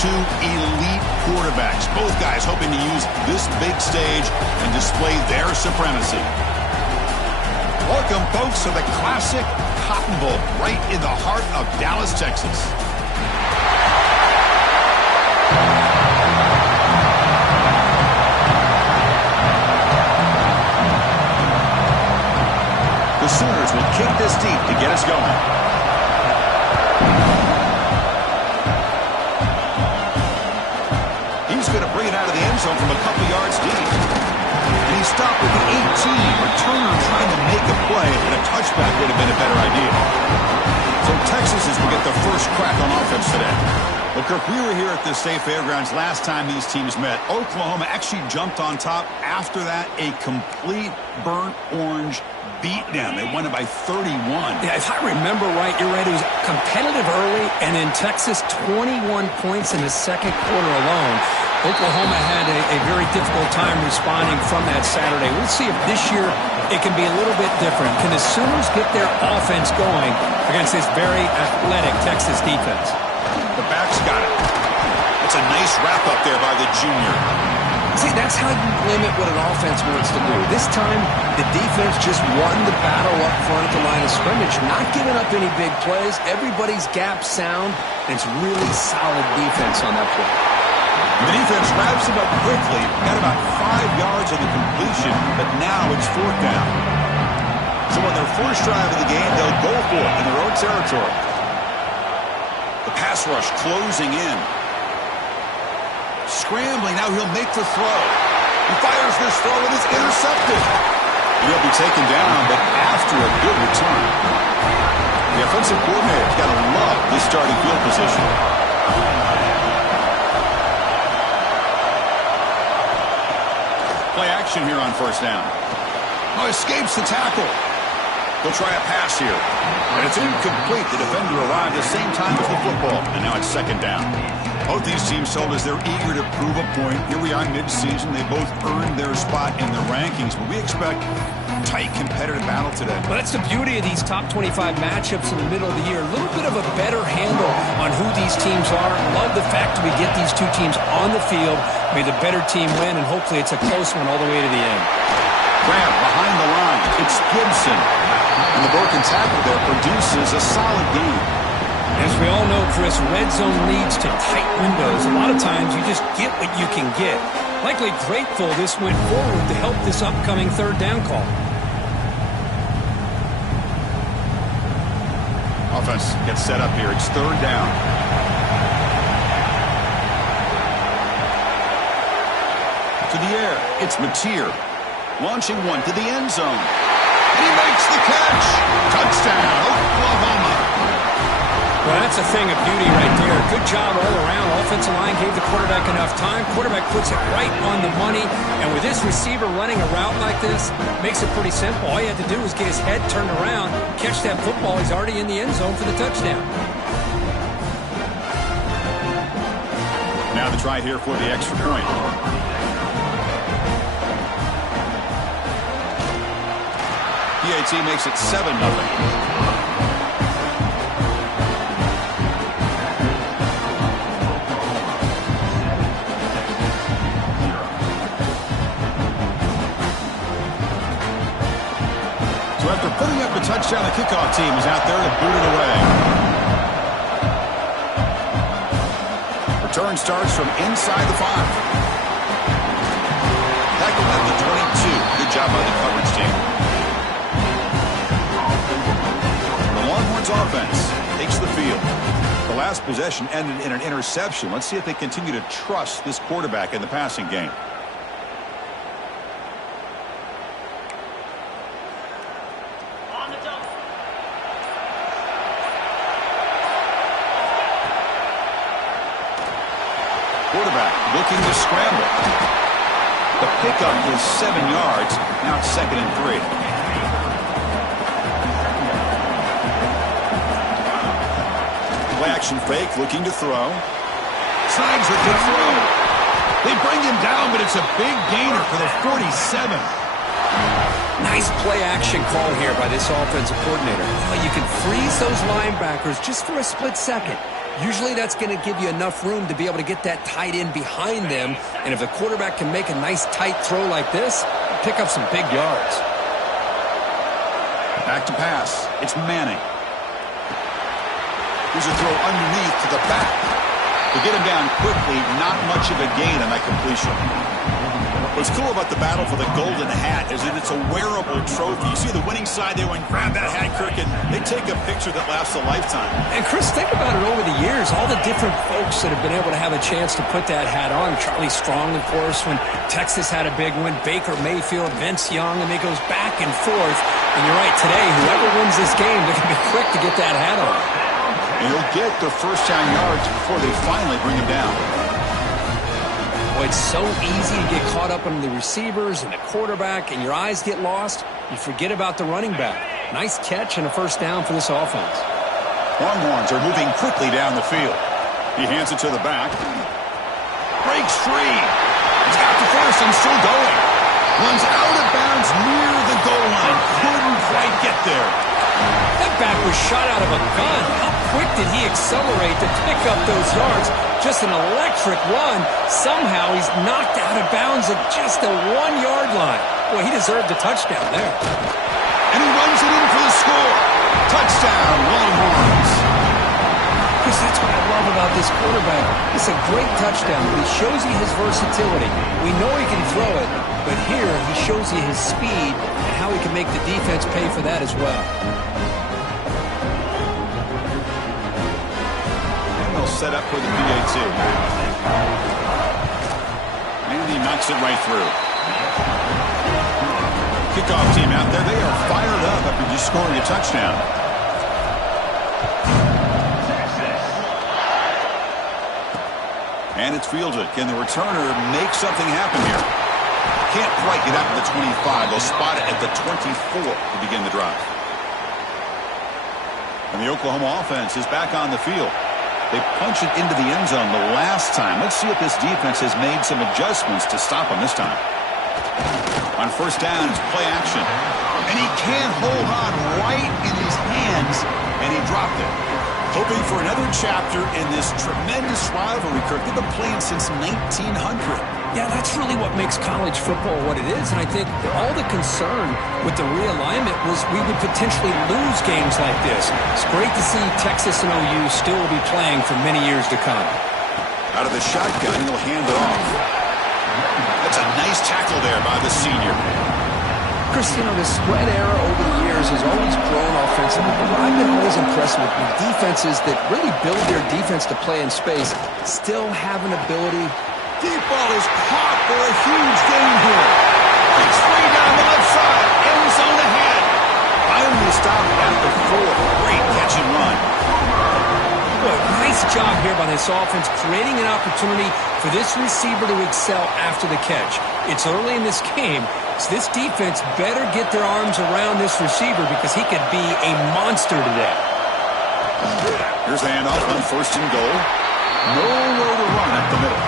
two elite quarterbacks. Both guys hoping to use this big stage and display their supremacy. Welcome, folks, to the classic Cotton Bowl right in the heart of Dallas, Texas. The Sooners will kick this deep to get us going. He's going to bring it out of the end zone from a couple yards deep. And he stopped at the 18. Returner trying to make a play, and a touchback would have been a better idea. So Texas is going to get the first crack on offense today. Well, Kirk, we were here at the State Fairgrounds last time these teams met. Oklahoma actually jumped on top. After that, a complete burnt orange beatdown. They won it by 31. Yeah, if I remember right, you're right. It was competitive early, and then Texas 21 points in the second quarter alone. Oklahoma had a very difficult time responding from that Saturday. We'll see if this year it can be a little bit different. Can the Sooners get their offense going against this very athletic Texas defense? The back's got it. That's a nice wrap-up there by the junior. See, that's how you limit what an offense wants to do. This time, the defense just won the battle up front at the line of scrimmage, not giving up any big plays. Everybody's gap sound, and it's really solid defense on that play. The defense wraps it up quickly. Got about 5 yards on the completion, but now it's fourth down. So on their first drive of the game, they'll go for it in their own territory. The pass rush closing in. Scrambling, now he'll make the throw. He fires this throw and it's intercepted. He'll be taken down, but after a good return. The offensive coordinator's got to love this starting field position. Play action here on first down. Oh, escapes the tackle. They'll try a pass here. And it's incomplete. The defender arrived the same time as the football. And now it's second down. Both these teams told us they're eager to prove a point. Here we are mid-season. They both earned their spot in the rankings. But we expect tight competitive battle today. Well, that's the beauty of these top 25 matchups in the middle of the year. A little bit of a better handle on who these teams are. Love the fact that we get these two teams on the field. May the better team win, and hopefully it's a close one all the way to the end. Graham behind the line. It's Gibson. And the broken tackle there produces a solid game. As we all know, Chris, red zone leads to tight windows. A lot of times you just get what you can get. Likely grateful this went forward to help this upcoming third down call. Offense gets set up here. It's third down. To the air. It's Mateer. Launching one to the end zone. And he makes the catch. Touchdown, Oklahoma. Well, that's a thing of beauty right there. Good job all around. Offensive line gave the quarterback enough time. Quarterback puts it right on the money. And with this receiver running a route like this, makes it pretty simple. All he had to do was get his head turned around, catch that football. He's already in the end zone for the touchdown. Now the try here for the extra point. PAT makes it 7-0. So after putting up a touchdown, the kickoff team is out there to boot it away. Return starts from inside the 5. Tackled at the 22. Good job by the coverage team. Offense takes the field. The last possession ended in an interception. Let's see if they continue to trust this quarterback in the passing game. Quarterback looking to scramble. The pickup is 7 yards. Now it's 2nd and 3. Action fake, looking to throw. Slides with the throw. They bring him down, but it's a big gainer for the 47. Nice play action call here by this offensive coordinator. Well, you can freeze those linebackers just for a split second. Usually that's going to give you enough room to be able to get that tight end behind them. And if the quarterback can make a nice tight throw like this, pick up some big yards. Back to pass. It's Manning. Here's a throw underneath to the back. To get him down quickly, not much of a gain on that completion. What's cool about the battle for the golden hat is that it's a wearable trophy. You see the winning side there when grab that hat, Kirk, and they take a picture that lasts a lifetime. And Chris, think about it over the years, all the different folks that have been able to have a chance to put that hat on. Charlie Strong, of course, when Texas had a big win. Baker Mayfield, Vince Young, and it goes back and forth. And you're right, today, whoever wins this game, they're going to be quick to get that hat on. And he'll get the first down yards before they finally bring him down. Boy, it's so easy to get caught up on the receivers and the quarterback, and your eyes get lost. You forget about the running back. Nice catch and a first down for this offense. Longhorns are moving quickly down the field. He hands it to the back. Breaks free. He's got the first and still going. Runs out of bounds near the goal line. Couldn't quite get there. That back was shot out of a gun. How quick did he accelerate to pick up those yards? Just an electric run. Somehow he's knocked out of bounds at just the 1-yard line. Boy, he deserved a touchdown there. And he runs it in for the score. Touchdown, Longhorns. Chris, that's what I love about this quarterback. It's a great touchdown. He shows you his versatility. We know he can throw it, but here he shows you his speed and how he can make the defense pay for that as well. Set up for the PAT. And he knocks it right through. Kickoff team out there. They are fired up after just scoring a touchdown. And it's fielded. Can the returner make something happen here? Can't quite get out to the 25. They'll spot it at the 24 to begin the drive. And the Oklahoma offense is back on the field. They punched it into the end zone the last time. Let's see if this defense has made some adjustments to stop them this time. On first down, it's play action. And he can't hold on right in his hands, and he dropped it. Hoping for another chapter in this tremendous rivalry, Kirk. They've been playing since 1900. Yeah, that's really what makes college football what it is. And I think all the concern with the realignment was we would potentially lose games like this. It's great to see Texas and OU still will be playing for many years to come. Out of the shotgun, he'll hand it off. That's a nice tackle there by the senior. Chris, you know, the spread era over the years has always grown offensively, but I've been always impressed with defenses that really build their defense to play in space, still have an ability. Deep ball is caught for a huge gain here. It's free down the left side. End zone ahead. Finally stopped at the 4. Great catch and run. Boy, nice job here by this offense, creating an opportunity for this receiver to excel after the catch. It's early in this game, so this defense better get their arms around this receiver because he could be a monster today. Here's the handoff on first and goal. Nowhere to run at the middle.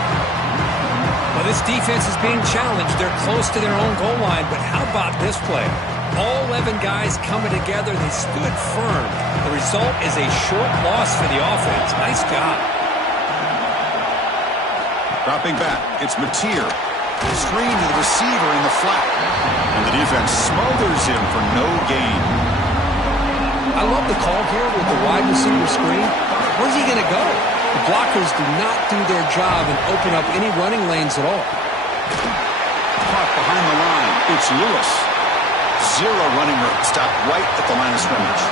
Well, this defense is being challenged. They're close to their own goal line, but how about this play? All 11 guys coming together. They stood firm. The result is a short loss for the offense. Nice job. Dropping back, it's Mateer. Screen to the receiver in the flat. And the defense smothers him for no gain. I love the call here with the wide receiver screen. Where's he going to go? The blockers do not do their job and open up any running lanes at all. Caught behind the line. It's Lewis. 0 running room. Stopped right at the line of scrimmage.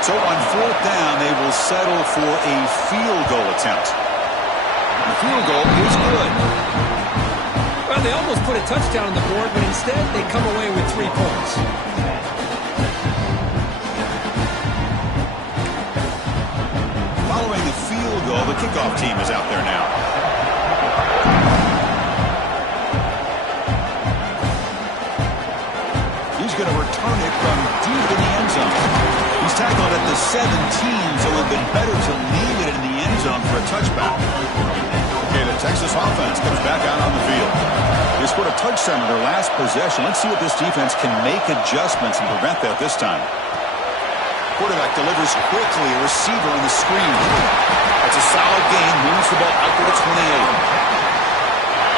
So on fourth down, they will settle for a field goal attempt. The field goal is good. Well, they almost put a touchdown on the board, but instead they come away with 3 points. Following the field goal, the kickoff team is out there now. He's going to return it from deep in the end zone. He's tackled at the 17, so it would have been better to leave it in the end zone for a touchback. Okay, the Texas offense comes back out on the field. They scored a touchdown in their last possession. Let's see if this defense can make adjustments and prevent that this time. Quarterback delivers quickly, a receiver on the screen. That's a solid gain, moves the ball out to the 28.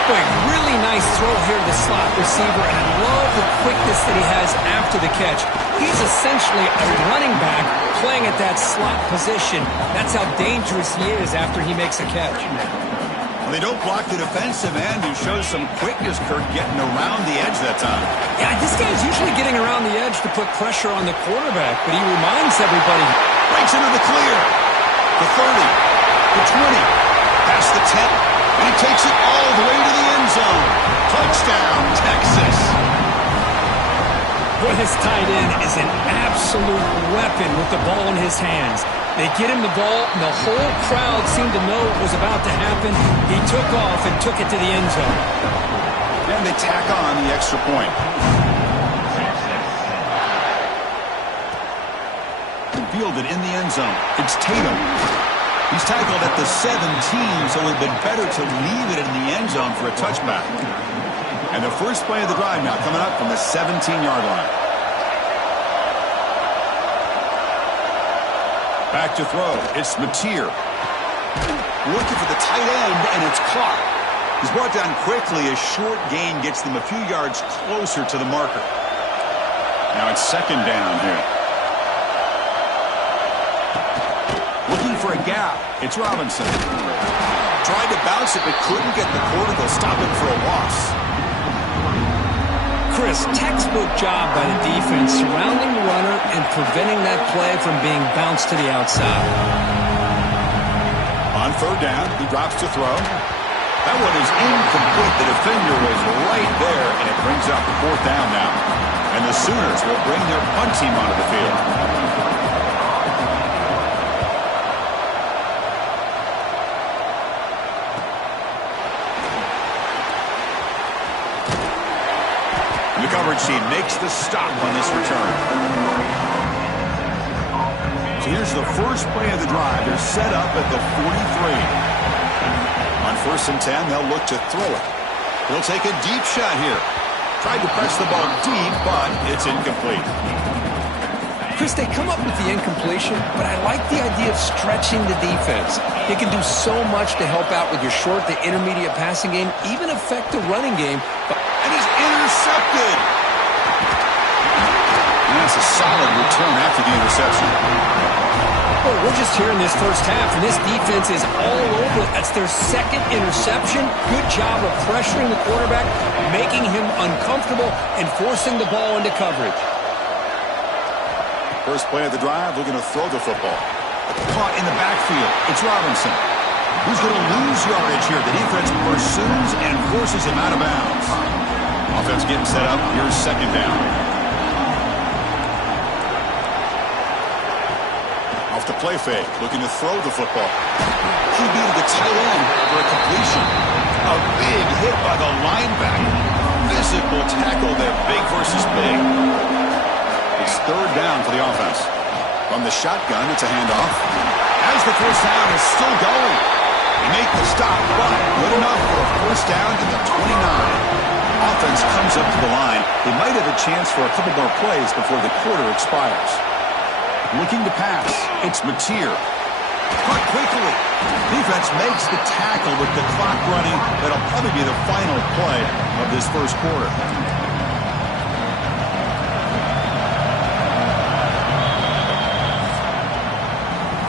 Boy, really nice throw here to the slot receiver, and I love the quickness that he has after the catch. He's essentially a running back playing at that slot position. That's how dangerous he is after he makes a catch. Well, they don't block the defensive end, who shows some quickness, Kirk, getting around the edge that time. Yeah, this guy's usually getting around the edge to put pressure on the quarterback, but he reminds everybody. Breaks into the clear. The 30, the 20, past the 10. And he takes it all the way to the end zone. Touchdown, Texas. Boy, this tight end is an absolute weapon with the ball in his hands. They get him the ball, and the whole crowd seemed to know what was about to happen. He took off and took it to the end zone. And they tack on the extra point. Fielded in the end zone. It's Tatum. He's tackled at the 17, so it would have been better to leave it in the end zone for a touchback. And the first play of the drive now coming up from the 17-yard line. Back to throw. It's Mateer. Looking for the tight end, and it's caught. He's brought down quickly. A short gain gets them a few yards closer to the marker. Now it's second down here. Looking for a gap. It's Robinson. Tried to bounce it, but couldn't get the cortical. Stop him for a loss. Chris, textbook job by the defense surrounding the runner and preventing that play from being bounced to the outside. On third down, he drops to throw. That one is incomplete. The defender was right there, and it brings up fourth down now. And the Sooners will bring their punt team onto the field. The coverage team makes the stop on this return. So here's the first play of the drive. They're set up at the 43. On first and 10, they'll look to throw it. He'll take a deep shot here. Tried to press the ball deep, but it's incomplete. Chris, they come up with the incompletion, but I like the idea of stretching the defense. You can do so much to help out with your short to intermediate passing game, even affect the running game. And he's intercepted. And that's a solid return after the interception. Well, we're just here in this first half, and this defense is all over it. That's their second interception. Good job of pressuring the quarterback, making him uncomfortable, and forcing the ball into coverage. First play of the drive, looking to throw the football. Caught in the backfield. It's Robinson. Who's going to lose yardage here? The defense pursues and forces him out of bounds. Offense getting set up. Here's second down. Off the play fake, looking to throw the football. QB to the tight end for a completion. A big hit by the linebacker. Physical tackle there, big versus big. It's third down for the offense. From the shotgun, it's a handoff. As the first down is still going. They make the stop, but good enough for a first down to the 29. Offense comes up to the line. They might have a chance for a couple more plays before the quarter expires. Looking to pass. It's Mateer. Caught quickly. Defense makes the tackle with the clock running. That'll probably be the final play of this first quarter.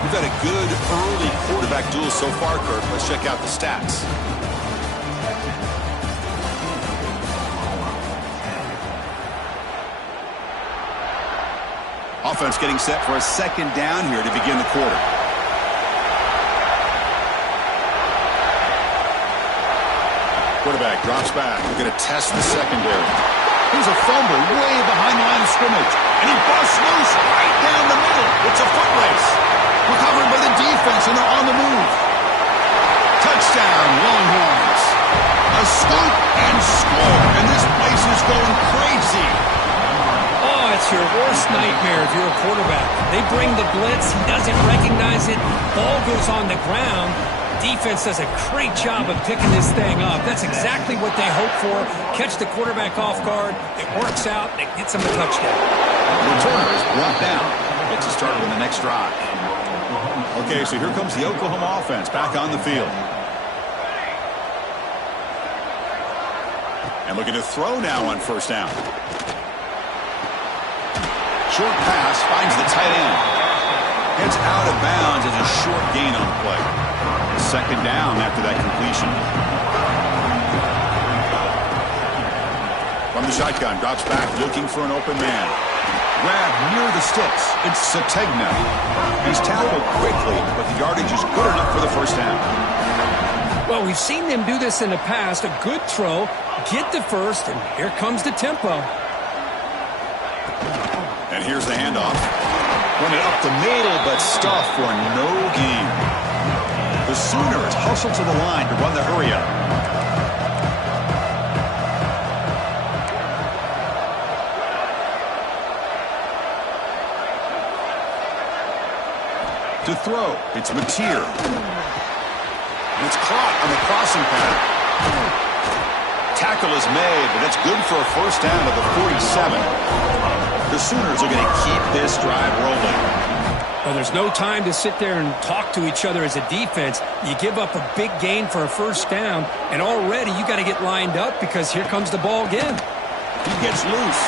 We've had a good early quarterback duel so far, Kirk. Let's check out the stats. Offense getting set for a second down here to begin the quarter. Quarterback drops back. We're going to test the secondary. Here's a fumble way behind the line of scrimmage. And he busts loose right down the middle. It's a foot race. Recovered by the defense, and they're on the move. Touchdown, Longhorns. A scoop and score. And this place is going crazy. Oh, it's your worst nightmare if you're a quarterback. They bring the blitz. He doesn't recognize it. Ball goes on the ground. Defense does a great job of picking this thing up. That's exactly what they hope for. Catch the quarterback off guard. It works out, and it gets them a touchdown. The returner is brought down. Gets us started on the next drive. Okay, so here comes the Oklahoma offense back on the field. And looking to throw now on first down. Short pass finds the tight end. Gets out of bounds as a short gain on the play. Second down after that completion. From the shotgun, drops back looking for an open man. Grab near the sticks. It's Sategna. He's tackled quickly, but the yardage is good enough for the first down. Well, we've seen them do this in the past. A good throw, get the first, and here comes the tempo. And here's the handoff. Run it up the middle, but stuffed for no gain. The Sooners hustle to the line to run the hurry up. To throw, it's Mateer. And it's caught on the crossing path. Tackle is made, but that's good for a first down to the 47. The Sooners are going to keep this drive rolling. Well, there's no time to sit there and talk to each other as a defense. You give up a big gain for a first down, and already you got to get lined up because here comes the ball again. He gets loose.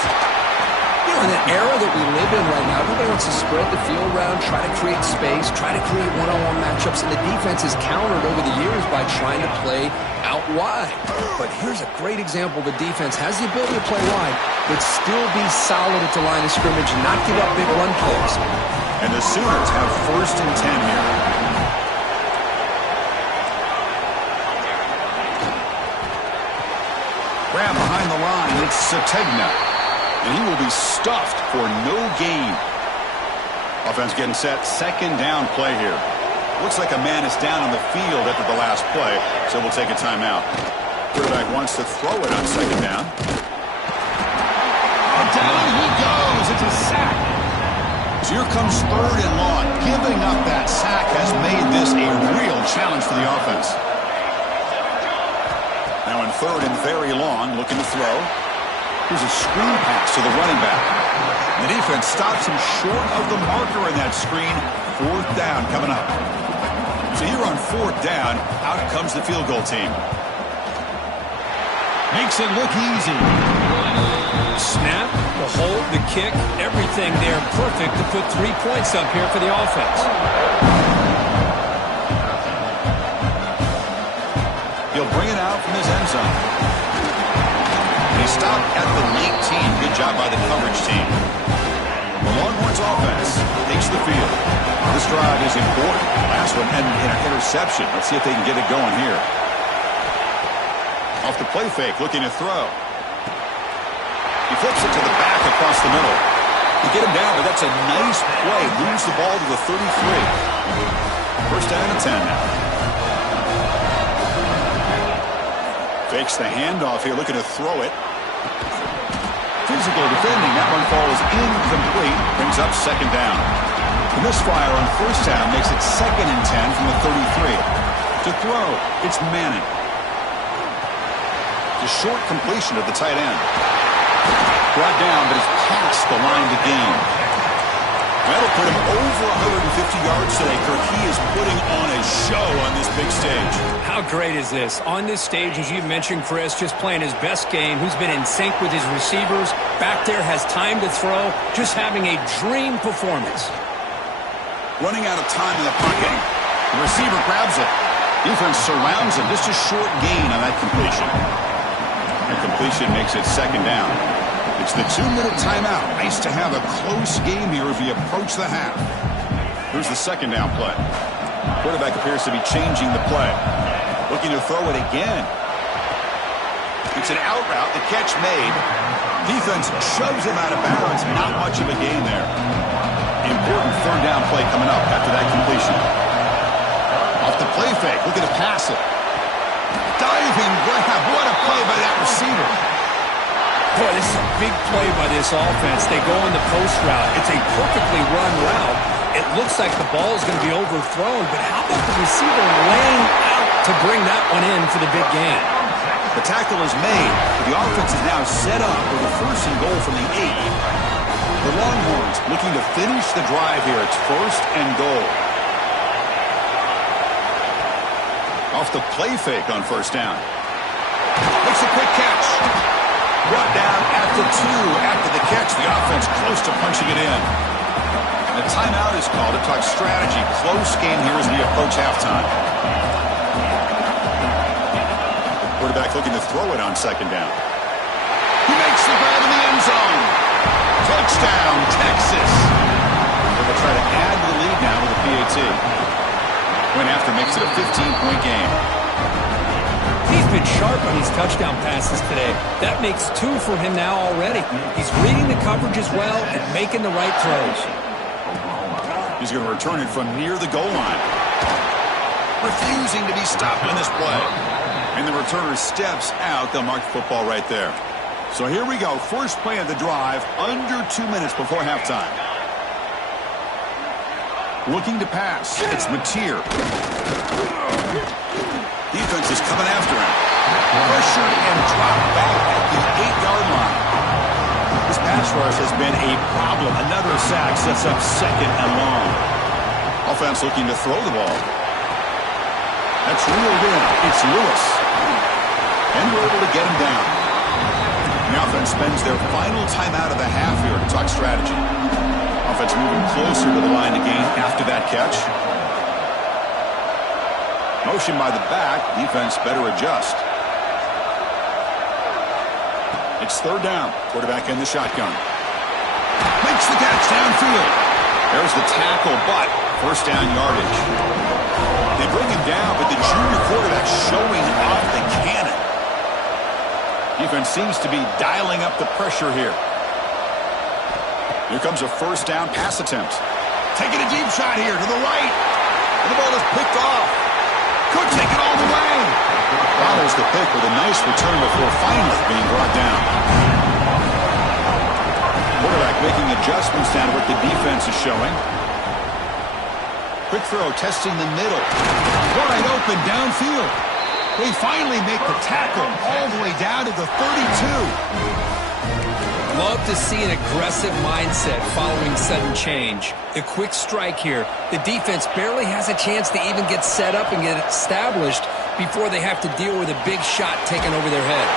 You know, in the era that we live in right now, everybody wants to spread the field around, try to create space, try to create one-on-one matchups, and the defense has countered over the years by trying to play out wide. But here's a great example. The defense has the ability to play wide, but still be solid at the line of scrimmage and not give up big run plays. And the Sooners have first and 10 here. Grab behind the line. It's Sategna. And he will be stuffed for no gain. Offense getting set. Second down play here. Looks like a man is down on the field after the last play, so we'll take a timeout. Quarterback wants to throw it on second down. And down he goes. It's a sack. So here comes third and long. Giving up that sack has made this a real challenge for the offense. Now in third and very long, looking to throw. Here's a screen pass to the running back. The defense stops him short of the marker in that screen. Fourth down coming up. So here on fourth down, out comes the field goal team. Makes it look easy. Snap, the hold, the kick, everything there perfect to put 3 points up here for the offense. He'll bring it out from his end zone. He stopped at the 19. Good job by the coverage team. The Longhorns offense takes the field. This drive is important. Last one had an interception. Let's see if they can get it going here. Off the play fake, looking to throw. He flips it to the back across the middle. You get him down, but that's a nice play. Moves the ball to the 33. First down and 10 now. Fakes the handoff here, looking to throw it. Physical defending. That one falls incomplete. Brings up second down. The misfire on first down makes it second and 10 from the 33. To throw, it's Manning. The short completion of the tight end. Brought down, but it's past the line to gain. That'll put him over 150 yards today, Kirk. He is putting on a show on this big stage. How great is this? On this stage, as you mentioned, Chris, just playing his best game. He's been in sync with his receivers. Back there, has time to throw. Just having a dream performance. Running out of time in the pocket. The receiver grabs it. Defense surrounds him. Just a short gain on that completion. And completion makes it second down. It's the 2-minute timeout. Nice to have a close game here as we approach the half. Here's the second down play. Quarterback appears to be changing the play. Looking to throw it again. It's an out route. The catch made. Defense shoves him out of bounds. Not much of a gain there. Important third down play coming up after that completion. Off the play fake. Looking to pass it. Diving grab. What a play by that receiver. Boy, this is a big play by this offense. They go on the post route. It's a perfectly run route. It looks like the ball is going to be overthrown, but how about the receiver laying out to bring that one in for the big gain? The tackle is made, but the offense is now set up with a first and goal from the 8. The Longhorns looking to finish the drive here. It's 1st and goal. Off the play fake on 1st down. Makes a quick catch. Brought down at the 2 after the catch. The offense close to punching it in. And a timeout is called to talk strategy. Close game here as we approach halftime. Quarterback looking to throw it on 2nd down. He makes the grab in the end zone. Touchdown, Texas. They'll try to add to the lead now with a PAT. Win after makes it a 15-point game. He's been sharp on these touchdown passes today. That makes 2 for him now already. He's reading the coverage as well and making the right throws. He's going to return it from near the goal line. Refusing to be stopped in this play. And the returner steps out. They'll mark the football right there. So here we go. First play of the drive, under 2 minutes before halftime. Looking to pass. It's Mateer. Defense is coming after him. Pressured and dropped back at the 8-yard line. This pass rush has been a problem. Another sack sets up 2nd and long. Offense looking to throw the ball. That's reeled in. It's Lewis. And we're able to get him down. The offense spends their final timeout of the half here to talk strategy. Offense moving closer to the line to gain after that catch. Motion by the back. Defense better adjust. It's 3rd down. Quarterback in the shotgun. Makes the catch downfield. There's the tackle, but 1st down yardage. They bring him down, but the junior quarterback showing off the cannon. Defense seems to be dialing up the pressure here. Here comes a 1st down pass attempt. Taking a deep shot here to the right. And the ball is picked off. Could take it all the way. Follows the pick with a nice return before finally being brought down. Quarterback making adjustments down to what the defense is showing. Quick throw, testing the middle. Wide open downfield. They finally make the tackle all the way down to the 32. Love to see an aggressive mindset following sudden change. The quick strike here. The defense barely has a chance to even get set up and get established before they have to deal with a big shot taken over their head.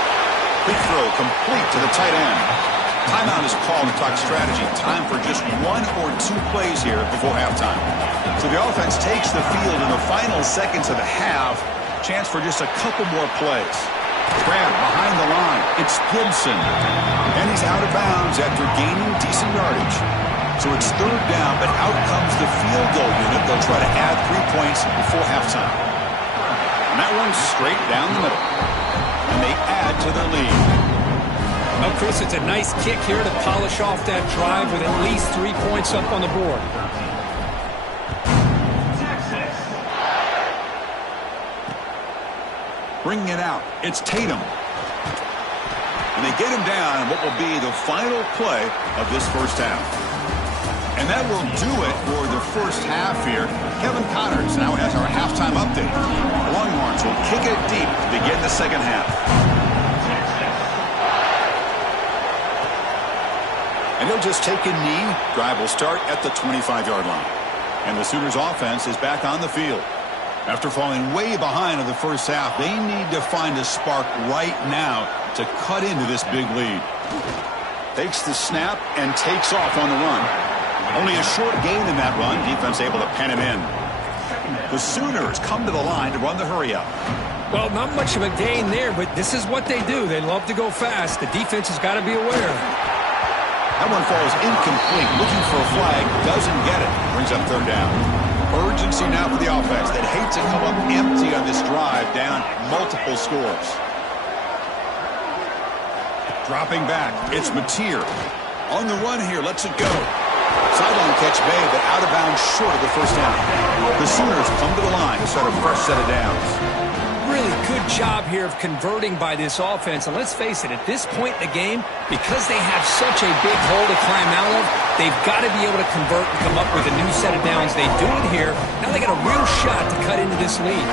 Quick throw complete to the tight end. Timeout is called to talk strategy. Time for just 1 or 2 plays here before halftime. So the offense takes the field in the final seconds of the half. Chance for just a couple more plays. Grab behind the line. It's Gibson. And he's out of bounds after gaining decent yardage. So it's 3rd down, but out comes the field goal unit. They'll try to add 3 points before halftime. And that one's straight down the middle. And they add to their lead. Well, Chris, it's a nice kick here to polish off that drive with at least 3 points up on the board. Bringing it out. It's Tatum. And they get him down in what will be the final play of this 1st half. And that will do it for the 1st half here. Kevin Connors now has our halftime update. The Longhorns will kick it deep to begin the 2nd half. And they'll just take a knee. Drive will start at the 25-yard line. And the Sooners offense is back on the field. After falling way behind in the 1st half, they need to find a spark right now to cut into this big lead. Takes the snap and takes off on the run. Only a short gain in that run. Defense able to pen him in. The Sooners come to the line to run the hurry-up. Well, not much of a gain there, but this is what they do. They love to go fast. The defense has got to be aware. That one falls incomplete. Looking for a flag. Doesn't get it. Brings up 3rd down. Urgency now for the offense. They'd hate to come up empty on this drive, down multiple scores. Dropping back. It's Mateer. On the run here. Lets it go. Sideline catch made, but out of bounds short of the 1st down. The Sooners come to the line to start a fresh set of downs. Really good job here of converting by this offense. And let's face it, at this point in the game, because they have such a big hole to climb out of, they've got to be able to convert and come up with a new set of downs. They do it here. Now they got a real shot to cut into this lead.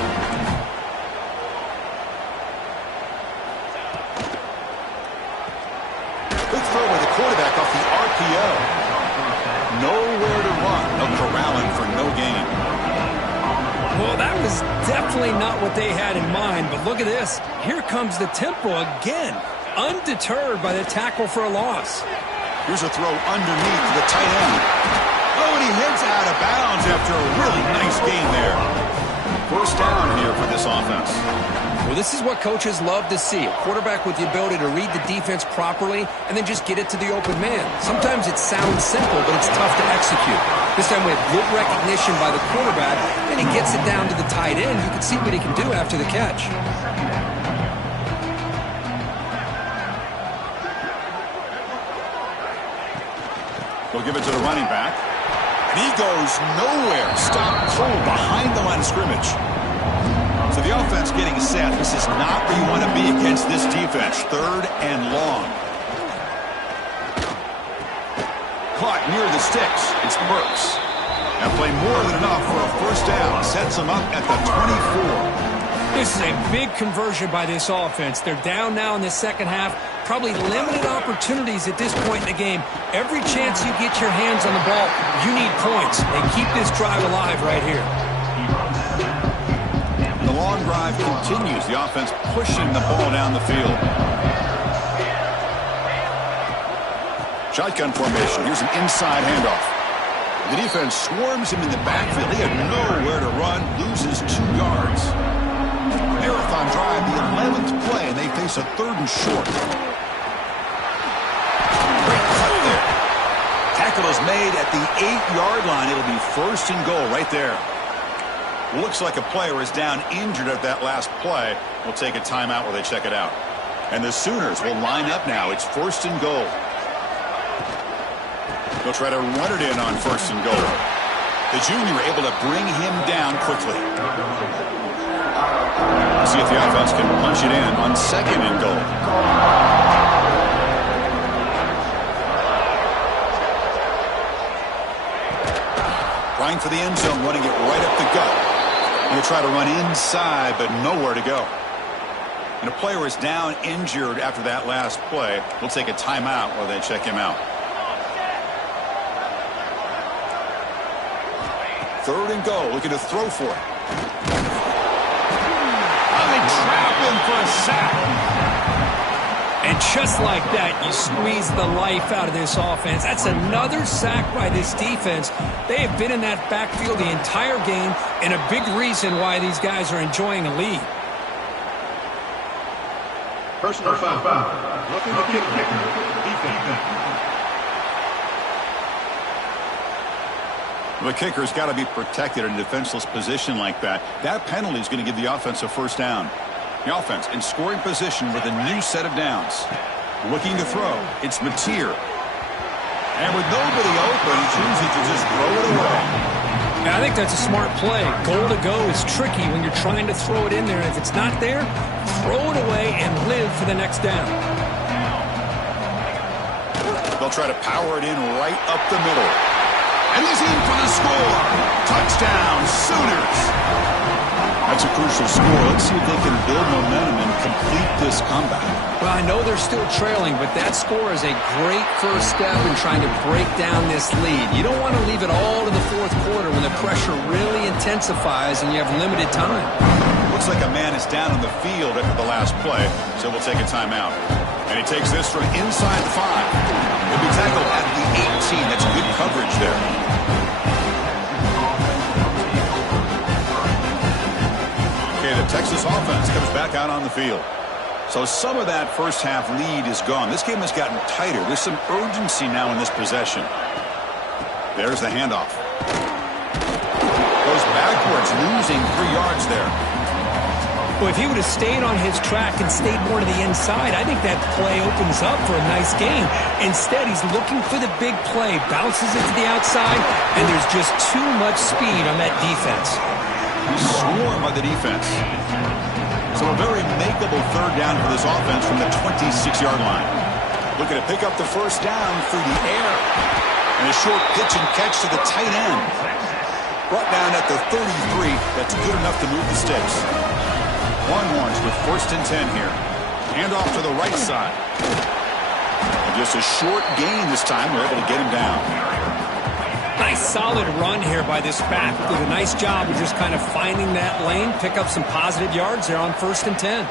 Good throw by the quarterback off the RPO. was definitely not what they had in mind, but look at this. Here comes the tempo again, undeterred by the tackle for a loss. Here's a throw underneath the tight end. Oh, and he heads out of bounds after a really nice gain there. First down here for this offense. Well, this is what coaches love to see. A quarterback with the ability to read the defense properly and then just get it to the open man. Sometimes it sounds simple, but it's tough to execute. This time we have good recognition by the quarterback, and he gets it down to the tight end. You can see what he can do after the catch. They'll give it to the running back. And he goes nowhere. Stopped cold behind the line of scrimmage. So the offense getting set. This is not where you want to be against this defense. Third and long. Caught near the sticks. It's Burks. That play more than enough for a first down. Sets them up at the 24. This is a big conversion by this offense. They're down now in the second half. Probably limited opportunities at this point in the game. Every chance you get your hands on the ball, you need points. And keep this drive alive right here. The long drive continues. The offense pushing the ball down the field. Shotgun formation. Here's an inside handoff. The defense swarms him in the backfield. He had nowhere to run. Loses 2 yards. Marathon drive, the 11th play, and they face a 3rd and short. Great cut there. Tackle is made at the 8-yard line. It'll be 1st and goal right there. Looks like a player is down injured at that last play. We'll take a timeout while they check it out. And the Sooners will line up now. It's 1st and goal. They'll try to run it in on 1st and goal. The junior able to bring him down quickly. See if the offense can punch it in on 2nd and goal. Trying for the end zone, running it right up the gut. He'll try to run inside, but nowhere to go. And a player is down injured after that last play. We'll take a timeout while they check him out. 3rd and goal, looking to throw for it. They trap him for a sack. And just like that, you squeeze the life out of this offense. That's another sack by this defense. They have been in that backfield the entire game, and a big reason why these guys are enjoying a lead. Personal foul. Roughing the kicker. Defense. The kicker's got to be protected in a defenseless position like that. That penalty is going to give the offense a first down. The offense in scoring position with a new set of downs. Looking to throw. It's Mateer. And with nobody open, chooses to just throw it away. I think that's a smart play. Goal to go is tricky when you're trying to throw it in there. If it's not there, throw it away and live for the next down. They'll try to power it in right up the middle. And he's in for the score. Touchdown, Sooners. That's a crucial score. Let's see if they can build momentum and complete this comeback. Well, I know they're still trailing, but that score is a great first step in trying to break down this lead. You don't want to leave it all to the 4th quarter when the pressure really intensifies and you have limited time. Looks like a man is down on the field after the last play, so we'll take a timeout. And he takes this from inside 5. He'll be tackled at the 18. That's good coverage there. Okay, the Texas offense comes back out on the field. So some of that first half lead is gone. This game has gotten tighter. There's some urgency now in this possession. There's the handoff. Goes backwards, losing 3 yards there. Well, if he would have stayed on his track and stayed more to the inside, I think that play opens up for a nice game. Instead, he's looking for the big play, bounces it to the outside, and there's just too much speed on that defense. He's swarmed by the defense. So a very makeable 3rd down for this offense from the 26-yard line. Looking to pick up the first down through the air. And a short pitch and catch to the tight end. Brought down at the 33. That's good enough to move the sticks. Longhorns with 1st and 10 here. Hand off to the right side. And just a short gain this time. We're able to get him down. Nice solid run here by this back. Did a nice job of just kind of finding that lane, pick up some positive yards there on 1st and 10.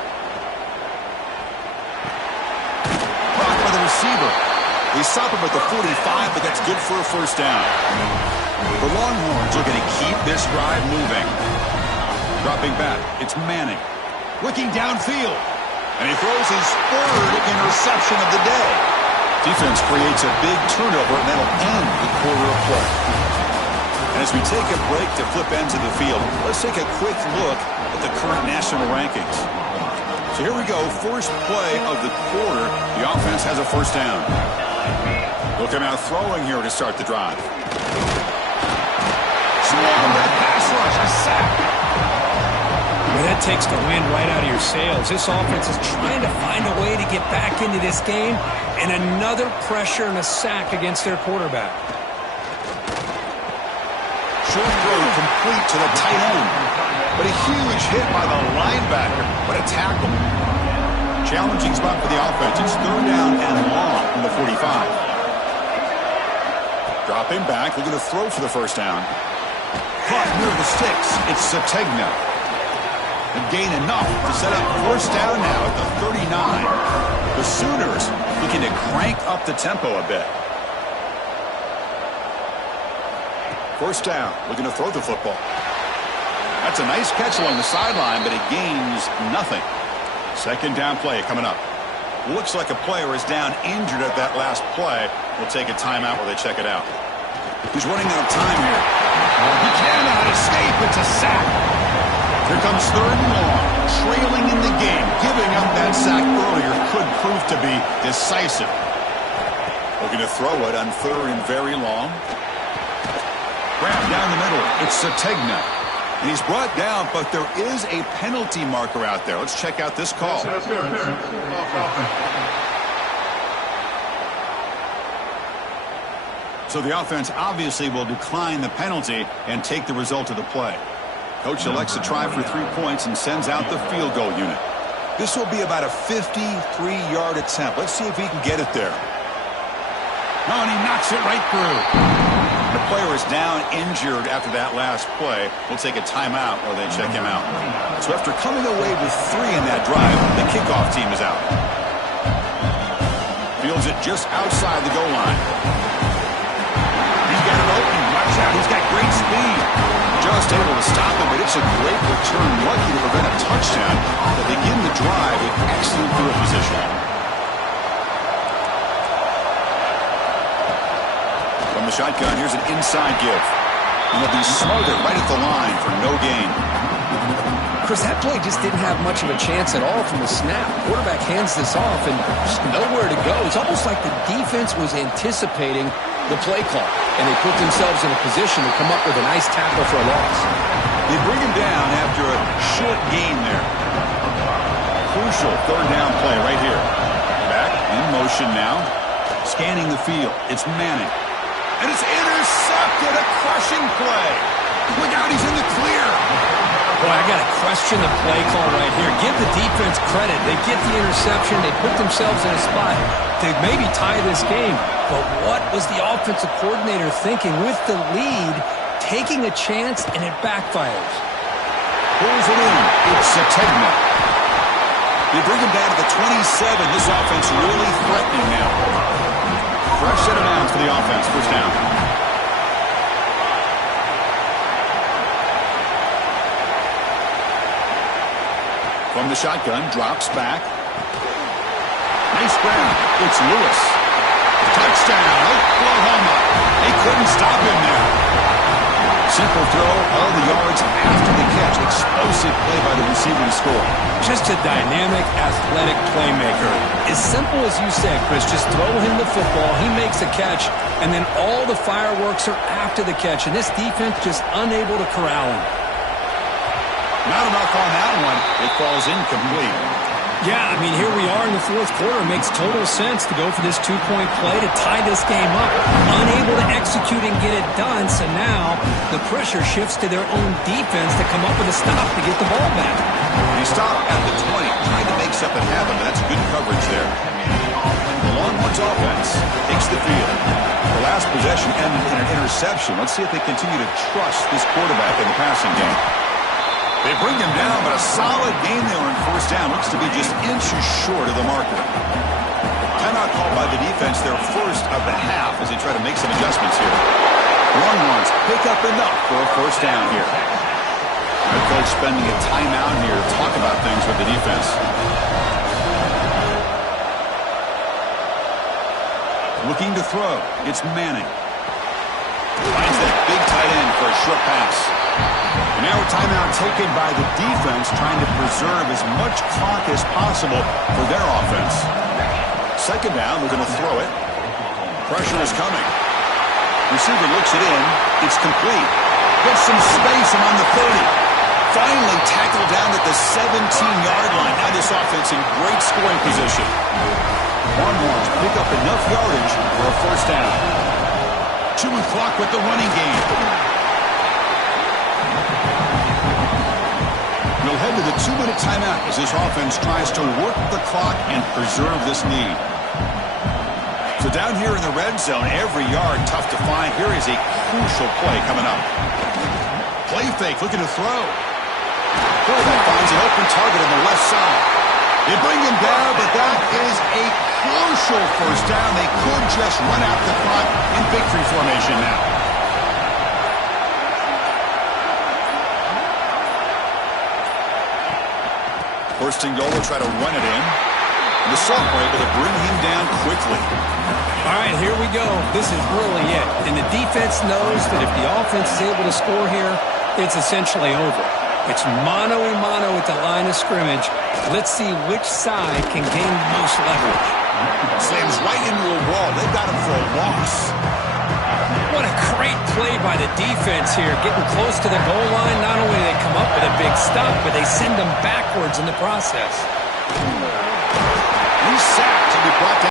Blocked by the receiver. They stop him at the 45, but that's good for a 1st down. The Longhorns are going to keep this drive moving. Dropping back, it's Manning. Looking downfield. And he throws his 3rd interception of the day. Defense creates a big turnover, and that'll end the quarter of play. And as we take a break to flip ends of the field, let's take a quick look at the current national rankings. So here we go, first play of the quarter. The offense has a 1st down. Look at now throwing here to start the drive. Swarm that pass rush, a sack. Well, that takes the wind right out of your sails. This offense is trying to find a way to get back into this game, and another pressure and a sack against their quarterback. Short throw complete to the tight end, but a huge hit by the linebacker. What a tackle. Challenging spot for the offense. It's 3rd down and long from the 45. Dropping back, looking to throw for the 1st down. Caught near the sticks. It's Sategna. And gain enough to set up 1st down now at the 39. The Sooners looking to crank up the tempo a bit. 1st down, looking to throw the football. That's a nice catch along the sideline, but it gains nothing. 2nd down play coming up. Looks like a player is down injured at that last play. We'll take a timeout while they check it out. He's running out of time here. He cannot escape. It's a sack. Here comes 3rd and long. Trailing in the game. Giving up that sack earlier could prove to be decisive. Looking to throw it on 3rd and very long. Grab down the middle. It's Sategna. And he's brought down, but there is a penalty marker out there. Let's check out this call. So the offense obviously will decline the penalty and take the result of the play. Coach elects to try for 3 points and sends out the field goal unit. This will be about a 53-yard attempt. Let's see if he can get it there. Oh, and he knocks it right through. The player is down injured after that last play. We'll take a timeout while they check him out. So after coming away with 3 in that drive, the kickoff team is out. Fields it just outside the goal line. He's got it open. Watch out. He's got great speed. Just able to stop him, but it's a great return. Lucky to prevent a touchdown. They begin the drive with excellent field position. From the shotgun, here's an inside give. And he'll be smothered right at the line for no gain. Chris, that play just didn't have much of a chance at all from the snap. Quarterback hands this off and just nowhere to go. It's almost like the defense was anticipating the play call, and they put themselves in a position to come up with a nice tackle for a loss. They bring him down after a short gain there. Crucial 3rd down play right here. Back in motion now. Scanning the field. It's Manning. And it's intercepted, a crushing play. Look out, he's in the clear. Boy, I got to question the play call right here. Give the defense credit. They get the interception. They put themselves in a spot to maybe tie this game. But what was the offensive coordinator thinking with the lead, taking a chance, and it backfires? Pulls it in. It's Sategna. They bring him down to the 27. This offense really threatening now. Fresh set of downs for the offense. 1st down. From the shotgun, drops back. Nice grab. It's Lewis. Touchdown, Oklahoma. They couldn't stop him there. Simple throw, all the yards after the catch. Explosive play by the receiver to score. Just a dynamic, athletic playmaker. As simple as you said, Chris, just throw him the football, he makes a catch, and then all the fireworks are after the catch, and this defense just unable to corral him. Not enough on that one. It falls incomplete. Yeah, I mean, here we are in the 4th quarter. It makes total sense to go for this 2-point play to tie this game up. Unable to execute and get it done, so now the pressure shifts to their own defense to come up with a stop to get the ball back. He stopped at the 20, trying to make something happen, but that's good coverage there. The Longhorns offense takes the field. The last possession ended in an interception. Let's see if they continue to trust this quarterback in the passing game. They bring him down, but a solid game there on first down. Looks to be just inches short of the marker. Timeout called by the defense, their first of the half, as they try to make some adjustments here. Longhorns pick up enough for a first down here. The coach spending a timeout here to talk about things with the defense. Looking to throw. It's Manning. Finds that big tight end for a short pass. And now a timeout taken by the defense, trying to preserve as much clock as possible for their offense. Second down, they're going to throw it. Pressure is coming. Receiver looks it in. It's complete. Gets some space among the 30. Finally tackled down at the 17-yard line. Now this offense in great scoring position. Longhorns pick up enough yardage for a first down. Chewing clock with the running game. We'll head to the 2-minute timeout as this offense tries to work the clock and preserve this lead. So down here in the red zone, every yard tough to find. Here is a crucial play coming up. Play fake, looking to throw. Quarterback finds an open target on the left side. They bring him down, but that is a crucial first down. They could just run out the clock in victory formation now. First and goal, will try to run it in. And the Salt were able to bring him down quickly. All right, here we go. This is really it. And the defense knows that if the offense is able to score here, it's essentially over. It's mano-a-mano at the line of scrimmage. Let's see which side can gain the most leverage. Slams right into a wall. They've got him for a loss. What a great play by the defense here. Getting close to the goal line, not only do they come up with a big stop, but they send them backwards in the process. He's sacked to be brought down.